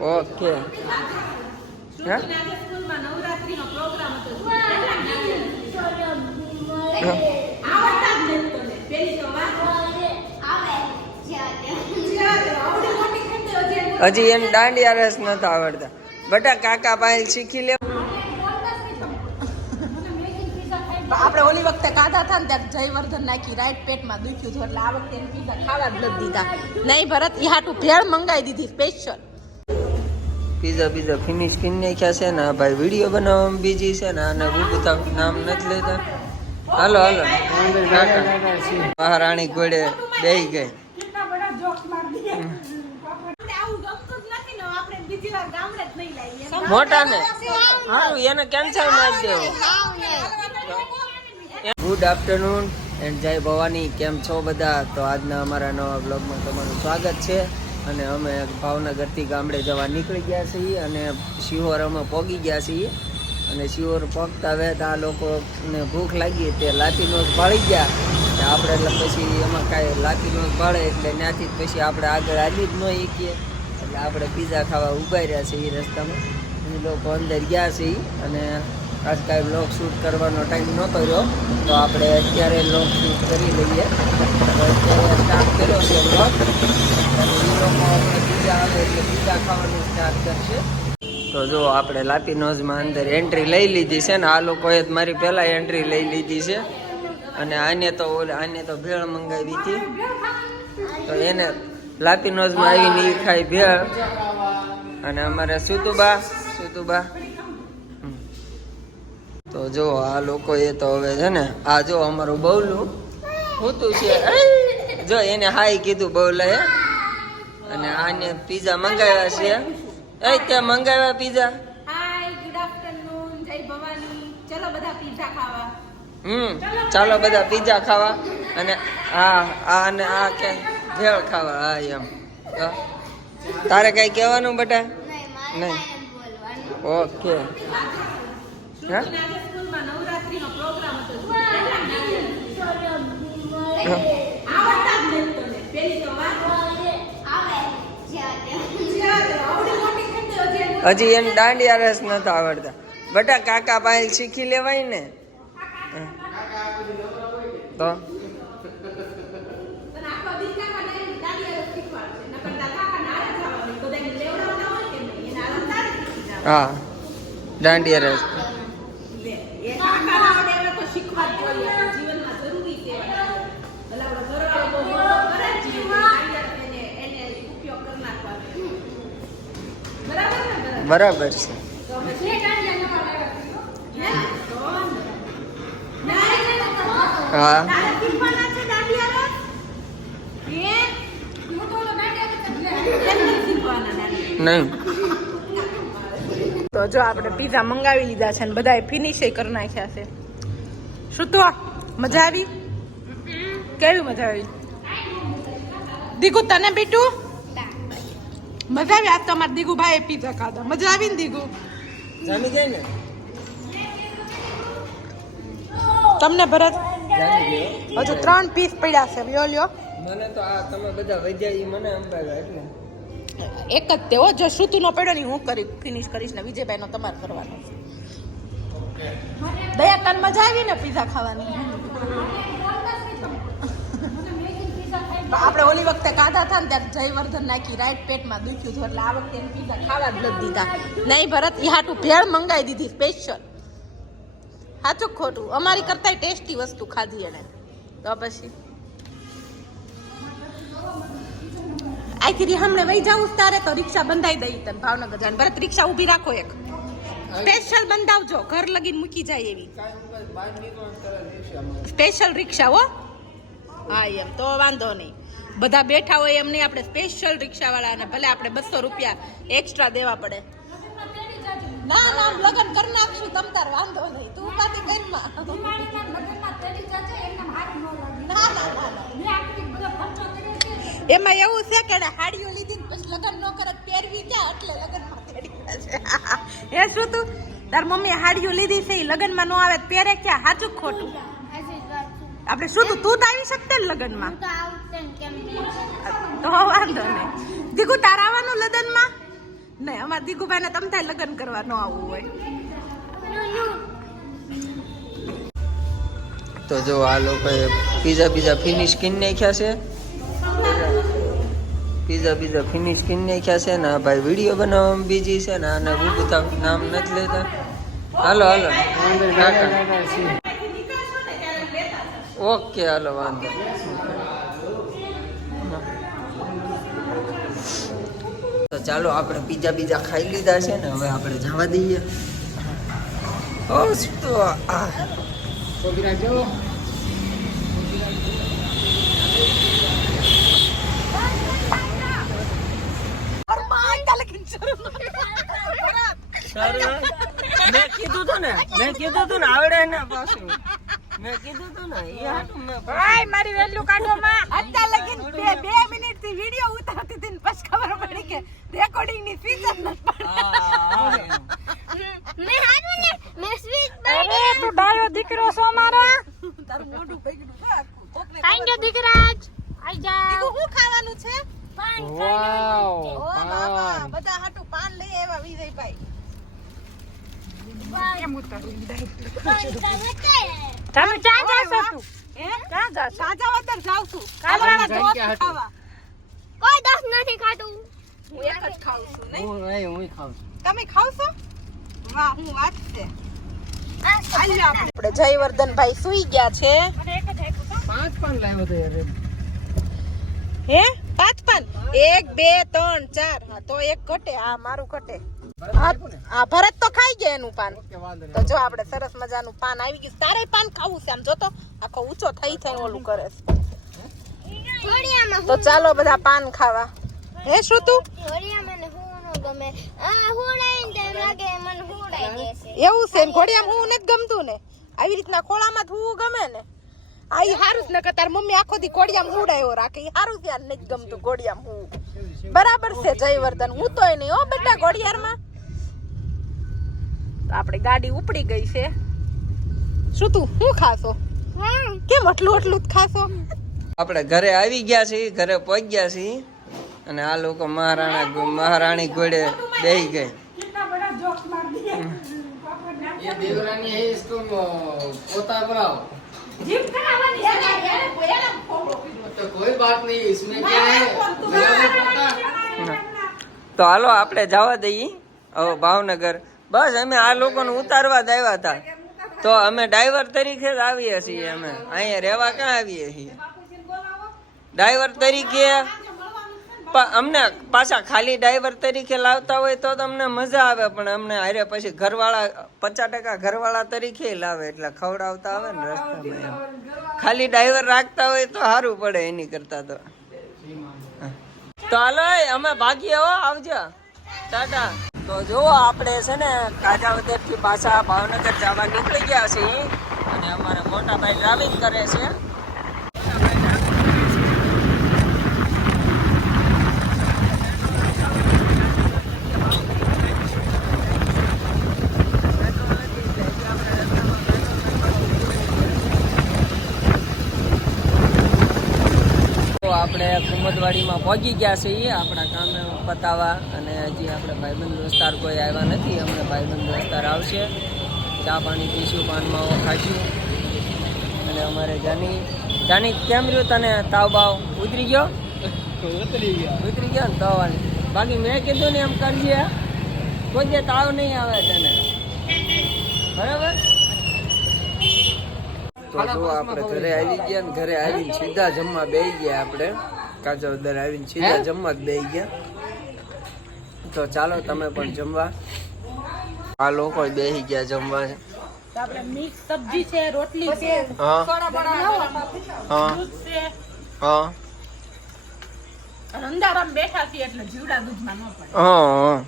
Okay. નથી હજી એમ દાંડિયા રસ નતા આવડતા. બટા કાકા પાસે શીખી લે. આપણે ઓલી વખતે ખાધા હતા ને ત્યારે જયવર્ધન નાખી રાઈટ પેટમાં દુખ્યું હતું એટલે આ વખતે પીઝા ખાવા જ નથી દીધા. નહીં ભરત ઈ હાટું ભેળ મંગાવી દીધી સ્પેશિયલ પીઝા પીઝા ફિનિશ કરી નાખ્યા છે ને આ ભાઈ વીડિયો બનાવવામાં બીજી છે ને આને ઉભુતા નામ નથી લેતા. હાલો હાલો. મહારાણી ઘોડે બેહી ગઈ. મોટા ને સારું એને કેન્સલ મારી દેવો. ગુડ આફ્ટરનૂન એન્ડ જય ભવાની. કેમ છો બધા? તો આજના અમારા નવા બ્લોગમાં તમારું સ્વાગત છે. અને અમે ભાવનગરથી ગામડે જવા નીકળી ગયા છીએ અને શિહોર અમે પોગી ગયા છીએ. અને શિહોર પોગતા વેત આ લોકોને ભૂખ લાગી તે લાતીનો ભાળી ગયા. ને આપણે એટલે પછી એમાં કાંઈ લાતીનો ભાળે એટલે ત્યાંથી પછી આપણે આગળ આવી જ ન શકીએ એટલે આપણે પીઝા ખાવા ઊભા રહ્યા છીએ રસ્તામાં. એ લોકો અંદર ગયા છે અને આજ કાંઈ બ્લોગ શૂટ કરવાનો ટાઈમ નહોતો રહ્યો. તો આપણે અત્યારે બ્લોગ શૂટ કરી લઈએ. અત્યારે સ્ટાર્ટ કર્યો છે બ્લોગ લોકો આપણે પીઝા આવે એટલે ખાવાનું સ્ટાર્ટ કરશે તો જો આપણે લાપીનોઝમાં અંદર એન્ટ્રી લઈ લીધી છે ને આ લોકોએ મારી પહેલાં એન્ટ્રી લઈ લીધી છે. અને આને તો આને તો ભેળ મંગાવી હતી. તો એને લાપીનોઝમાં આવીને એ ખાઈ ભેળ. અને અમારે સુતુબા સુતુબા. તો જો આ લોકો એ તો હવે છે ને, આ જો અમારું બવલું હોતું છે. જો એને હાઈ કીધું બવલાએ. અને આને પીઝા મંગાવ્યા છે. એ ત્યાં મંગાવ્યા પીઝા હાય ગુડ આફ્ટરનૂન જય ભવાની. ચલો બધા પીઝા ખાવા. હમ ચાલો બધા પીઝા ખાવા. અને આ આ અને આ કે ભેળ ખાવા હા એમ. તારે કઈ કહેવાનું બેટા? નહીં ઓકે. હા? પ્રોગ્રામ હતો કેટલાક આવડતા જ નથી તને પેલી તો વાત આવડી મોટી થઈ તો હજી એને દાંડિયા રસ નતા આવડતા. બટા કાકા પાસે શીખી લેવાય ને. તો? હા. દાંડિયા દી કાકા નહીં દાડિયા શીખવાડશે નકર તારા કાકા નારે જવાનું બધાને લેવડાવતા હોય કે નહીં એના આરામ તારે શીખી જવાનું. હા દાંડિયા રસ લે, એ કાકા આવડે એવા તો શીખવા જ જોઈએ જીવનમાં જરૂરી છે ભલા ઓલા ઘરવાળો બહુ મોટો કરે જ છે, દાડિયા એને એને ઉપયોગ કરી નાખવાનો બરાબર ને છે. હે. તો જ? નહીં તો આપણે પીઝા મંગાવી લીધા છે બધા બધાએ ફિનિશ કરી નાખ્યા છે. શું તો મજા આવી? કેવી મજા આવી? દીકુ તને બીટુ? મજા આવી આજ તો અમારા દીગુ ભાઈ પીઝા ખાધા. મજા આવી ને દીગુ? જામી જાય ને? તમને ભરત? હજુ ત્રણ પીસ પડ્યા છે. લ્યો લ્યો. મને તો આ તમે બધા વૈદ્ય ઈ મને અંબાવ્યા એટલે. એક જ તેવો જો શ્રુતુ નો પડ્યો ને હું કરી ફિનિશ કરીશ ને વિજયભાઈ નો તમારે કરવાનો છે. દયા તન મજા આવી ને પીઝા ખાવાની? આપણે ઓલી વખતે કાઢા હતા ને ત્યારે જયવર્ધન નાખી રાઈટ પેટમાં દુખ્યું હતું એટલે આ વખતે એને પીઝા ખાવા જ નથી દીધા. નહીં ભરત ઈ હાટું ભેળ મંગાવી દીધી સ્પેશિયલ સાચું ખોટું? અમારી કરતાંય ટેસ્ટી વસ્તુ ખાધી એને તો પછી? આઈથી હમણે વહી જાઉં તારે તો રિક્ષા બંધાઈ દઈ તને ભાવનગર જાય ભરત રિક્ષા ઊભી રાખો એક. સ્પેશિયલ બંધાવજો. ઘર લગીને મૂકી જાય એવી. સ્પેશિયલ રિક્ષા હો. હા, એમ તો વાંધો નહીં. બધા બેઠા હોય એમ નહીં, આપણે સ્પેશિયલ રિક્ષાવાળાને ભલે આપણે બસો રૂપિયા એક્સ્ટ્રા દેવા પડે. ના ના લગ્ન કરી નાખશું, તમ તાર વાંધો નહીં. તું ઉપાધિ કરમાં એમાં એવું છે કે હાડીઓ લીધી પછી લગન ન કરત, પહેરવી ક્યાં? એટલે લગનમાં તેડી છે. હે શું તું? તાર મમ્મી હાડીઓ લીધી છે એ લગ્નમાં ન આવે પહેરે ક્યાં? સાચું ખોટું? આપણે શું તું તું તો આવી શકતે ને લગ્નમાં તો વાંધો નહીં દીકુ તાર આવવાનું લગ્નમાં નહીં અમારા દીકુભાઈ ને તમ થાય લગ્ન કરવા ન આવવું હોય તો જો આ લોકોએ પીઝા પીઝા ફિનિશ કિન નાખ્યા છે પીઝા પીઝા ફિનિશ કરી નાખ્યા છે ને ભાઈ વીડિયો બનાવવામાં બીજી છે ને આને બુબુતા નામ નથી લેતા હાલો હાલો ટાટા. ઓકે, હાલો, વાંધો તો ચાલો, આપણે પીઝા બીજા ખાઈ લીધા છે ને, હવે આપણે જવા દઈએ. તો મેં કીધું તું ને, મેં કીધું તું ને, આવડે ને પાછું. મેં કીધું તું ને એ હાટું મેં ભાઈ મારી વેલ્યુ કાઢો માં. અત્યાર લગીન બે બે મિનિટથી વિડિયો ઉતારતી હતી ને પછી ખબર પડી કે રેકોર્ડિંગની ફીચર નથી હા, હા. મેં હારું ને મેં સ્વીટ અરે તું ડાયો દીકરો છો મારા? તારું મોઢું પૈકડું થેન્ક યુ દીકરાજ. આઈ જા. દીકુ શું ખાવાનું છે? પાન ઓ બાબા બધા હાટું પાન લઈ આવ્યા વિજયભાઈ. કેમ ઉતારું તમે ચા જાશો તું? હે? ક્યાં જા? સાજા વતર જાવ છું. કાલવાના દોસ્ત ખાવા. કોઈ દસ નથી ખાતું. હું એક જ ખાઉં છું નહીં? હું નહીં, હું ખાઉં છું. તમે ખાવ છો? વાહ હું વાત છે. આપણે. જયવર્ધનભાઈ સુઈ ગયા છે. પાંચ પાન લાવ્યો તો યાર હે? પાંચ પાન? એક બે ત્રણ ચાર. હા તો એક ઘટે. હા મારું ઘટે. હા હા, ભરત તો ખાઈ ગયા એનું પાન. તો જો આપણે સરસ મજાનું પાન આવી ગયું. તારે પાન ખાવું છે. આમ જો તો આખો ઊંચો થઈ થઈ ઓલું કરે છે. તો ચાલો બધા પાન ખાવા. હે શું તું ને હું ન આ એવું છે ને ઘોડિયામાં હું નથી ગમતું ને. આવી રીતના ખોળામાં થવું ગમે ને. આ ઈ હારું જ નકર તાર મમ્મી આખો દી ઘોડિયામાં હુડાયો રાખે. ઈ હારું ત્યાં નથી ગમતું ઘોડિયામાં હું બરાબર છે જયવર્ધન. હું તોય નહીં હો બેટા ઘોડિયારમાં. તો આપણે ગાડી ઉપડી ગઈ છે. શું તું શું ખાશો? કેમ આટલું આટલું જ ખાશો? આપણે ઘરે આવી ગયા છીએ ઘરે પહોંચી ગયા છીએ અને આ લોકો મહારાણા મહારાણી ઘોડે બેહી ગઈ. તો હાલો આપણે જવા દઈએ. ભાવનગર બસ અમે આ લોકોને ઉતારવા જ આવ્યા હતા. તો અમે ડ્રાઈવર તરીકે જ આવીએ છીએ અમે. અહીંયા રહેવા ક્યાં આવીએ છીએ? ડ્રાઈવર તરીકે અમને પાછા ખાલી ડ્રાઈવર તરીકે લાવતા હોય તો તમને મજા આવે પણ અમને હારે પછી ઘરવાળા પચાસ ટકા ઘરવાળા તરીકે લાવે એટલે ખવડાવતા આવે ને રસ્તામાં. ખાલી ડ્રાઈવર રાખતા હોય તો સારું પડે એની કરતા તો. એ, અમે ભાગીએ હો આવજો. ટાટા તો જો આપણે છે ને કાજાવદરથી પાછા ભાવનગર જવા નીકળી ગયા છીએ. અને અમારા મોટા ભાઈ ડ્રાઇવિંગ કરે છે તો મોહમ્મદવાડીમાં પહોંચી ગયા છીએ આપણા કામે પતાવા અને હજી આપણે ભાઈબંધ દોસ્તાર કોઈ આવ્યા નથી અમને ભાઈબંધ દોસ્તાર આવશે. ચા પાણી પીશું પાનમાં ખાશું અને અમારે જાની જાની કેમ રહ્યું તને તાવ બાવ? ઉતરી ગયો? ઉતરી ગયો. ઉતરી ગયો ને તાવ બાકી મેં કીધું ને એમ કરજે કોઈ જે તાવ નહીં આવે તને. બરાબર? તો આપણે ઘરે આવી ગયા ને ઘરે આવીને સીધા જમવા બેસી ગયા આપણે. કાચોદર આવીને સીધા જમવા જ બેસી ગયા. તો ચાલો તમે પણ જમવા. આ લોકો બેસી ગયા જમવા. આપણે મિક્સ સબ્જી છે રોટલી છે હા. હા. હા. અને બેઠા છીએ એટલે જીવડા દૂધમાં ન પડે. હા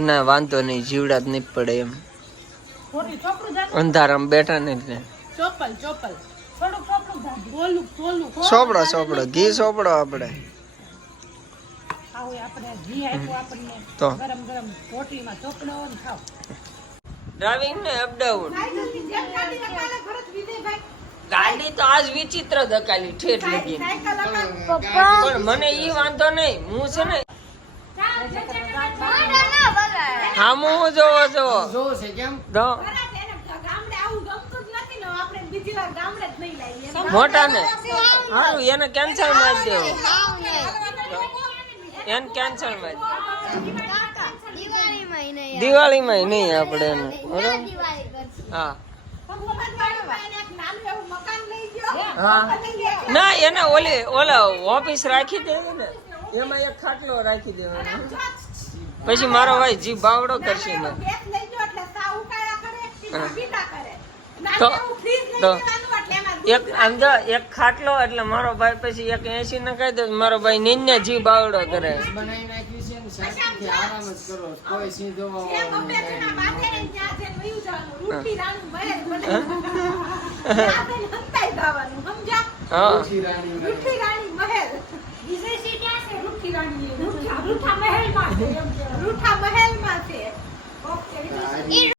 ના વાંધો નહીં જીવડા જ નહીં પડે એમ. અંધારામાં બેઠા ને એટલે ચોપલ ચોપલ. સોપડો સોપડો ઘી સોપડો આપણે. ખાવું આપણે ઘી આપ્યું આપણને. તો. ગરમ ગરમ રોટલીમાં ચોપડો ખાવ ડ્રાઇવિંગ ને અપડાઉન ગાડી તો આજ વિચિત્ર ધકાલી ઠેઠ લગી પણ મને ઈ વાંધો નહીં. હું છે ને મોઢા હું જોવો જોવો જોવો છે કેમ તો ખરા છે એને ગામડે જ નથી ને આપણે બીજી વાર ગામડે જ નહીં લાવીએ એમ. મોટા ને સારું એને કેન્સલ મારી દેવો એને કેન્સલ મારી દિવાળી માં નહીં આપણે એને હા પણ મકાન એને એક નાનું એવું મકાન લઈ ગયો હા. ના એને ઓલી ઓલા ઓફિસ રાખી દેવી ને એમાં એક ખાટલો રાખી દેવાનો પછી મારો ભાઈ જીભ બાવડો કરશે ને ગેસ લઈ ગયો એટલે સા ઉકાળા કરે, હા. પીટા કરે. તો- તો- એક અંદર એક ખાટલો એટલે મારો ભાઈ પછી એક એસી ને કહી દે મારો ભાઈ નિન્ય જીભ બાવડો કરે? હા. ઓછી રાણી મળે. રૂઠી? રૂઠી મહેલમાં છે રૂઠા મહેલમાં છે ઓકે, વિજયસિંહ. ઈ